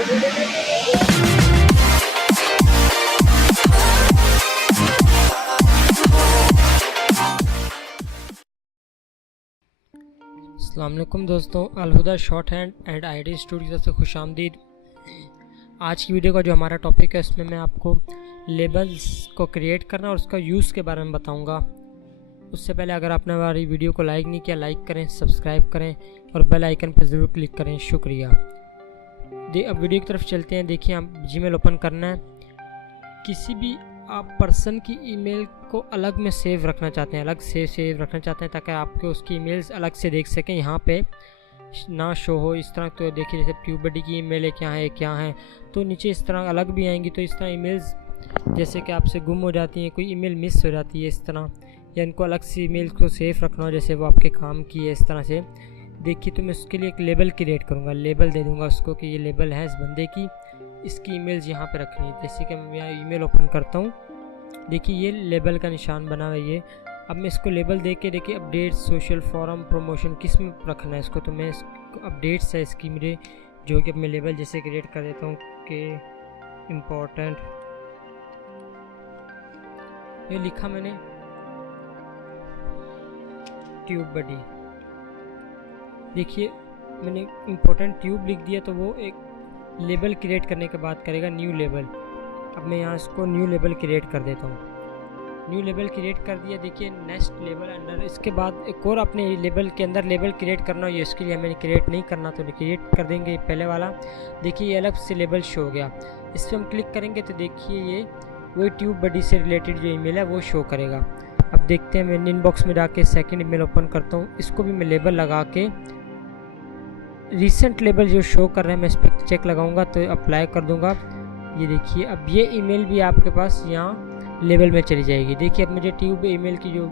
अस्सलाम वालेकुम दोस्तों, Al Huda short hand and ID studio से खुशामदीद। आज की वीडियो का जो हमारा टॉपिक है उसमें मैं आपको लेबल्स को क्रिएट करना और उसका यूज़ के बारे में बताऊंगा। उससे पहले अगर आपने हमारी वीडियो को लाइक नहीं किया, लाइक करें, सब्सक्राइब करें और बेल आइकन पर ज़रूर क्लिक करें। शुक्रिया। अब वीडियो की तरफ चलते हैं। देखिए, आप जीमेल ओपन करना है। किसी भी आप पर्सन की ईमेल को अलग में सेव रखना चाहते हैं, अलग से सेव रखना चाहते हैं ताकि आपके उसकी ईमेल्स अलग से देख सकें, यहाँ पे ना शो हो इस तरह। तो देखिए, जैसे ट्यूबबडी की ईमेल है, क्या है, तो नीचे इस तरह अलग भी आएंगी। तो इस तरह ईमेल्स जैसे कि आपसे गुम हो जाती हैं, कोई ईमेल मिस हो जाती है इस तरह, या इनको अलग से ईमेल को सेव रखना हो जैसे वो आपके काम की है इस तरह से। देखिए, तो मैं उसके लिए एक लेबल क्रिएट करूँगा, लेबल दे दूँगा उसको कि ये लेबल है इस बंदे की, इसकी ईमेल्स यहाँ पे रखनी है। जैसे कि मैं यहाँ ईमेल ओपन करता हूँ, देखिए ये लेबल का निशान बना हुआ है ये। अब मैं इसको लेबल दे के, देखिए अपडेट, सोशल, फॉरम, प्रमोशन किस में रखना है इसको, तो मैं इसको अपडेट्स है इसकी मेरे, जो कि मैं लेबल जैसे क्रिएट कर देता हूँ कि इम्पोर्टेंट, ये लिखा मैंने ट्यूबबडी। देखिए मैंने इम्पोर्टेंट ट्यूब लिख दिया, तो वो एक लेबल क्रिएट करने के बाद करेगा न्यू लेबल। अब मैं यहाँ इसको न्यू लेबल क्रिएट कर देता हूँ। न्यू लेबल क्रिएट कर दिया। देखिए नेक्स्ट लेबल अंडर, इसके बाद एक और अपने लेबल के अंदर लेबल क्रिएट करना हो, ये इसके लिए हमें क्रिएट नहीं करना, तो क्रिएट कर देंगे पहले वाला। देखिए ये अलग से लेबल शो हो गया। इस पर हम क्लिक करेंगे तो देखिए ये वही ट्यूबबडी से रिलेटेड जो ईमेल है वो शो करेगा। अब देखते हैं, मैं इनबॉक्स में जाके सेकेंड ईमेल ओपन करता हूँ। इसको भी मैं लेबल लगा के, रिसेंट लेबल जो शो कर रहे हैं मैं इस पर चेक लगाऊंगा तो अप्लाई कर दूंगा। ये देखिए, अब ये ईमेल भी आपके पास यहाँ लेबल में चली जाएगी। देखिए अब मुझे ट्यूब ईमेल की जो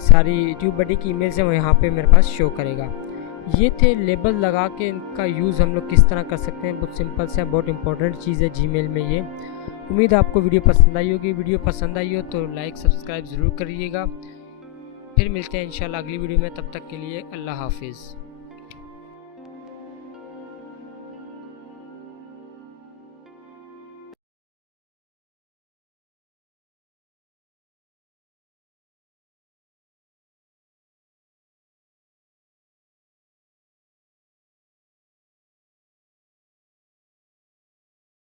सारी ट्यूबबडी की ईमेल्स हैं वो यहाँ पे मेरे पास शो करेगा। ये थे लेबल लगा के, इनका यूज़ हम लोग किस तरह कर सकते हैं। बहुत सिंपल से, बहुत इंपॉर्टेंट चीज़ है जीमेल में ये। उम्मीद है आपको वीडियो पसंद आई होगी। वीडियो पसंद आई हो तो लाइक सब्सक्राइब ज़रूर करिएगा। फिर मिलते हैं इंशाल्लाह अगली वीडियो में, तब तक के लिए अल्लाह हाफिज़।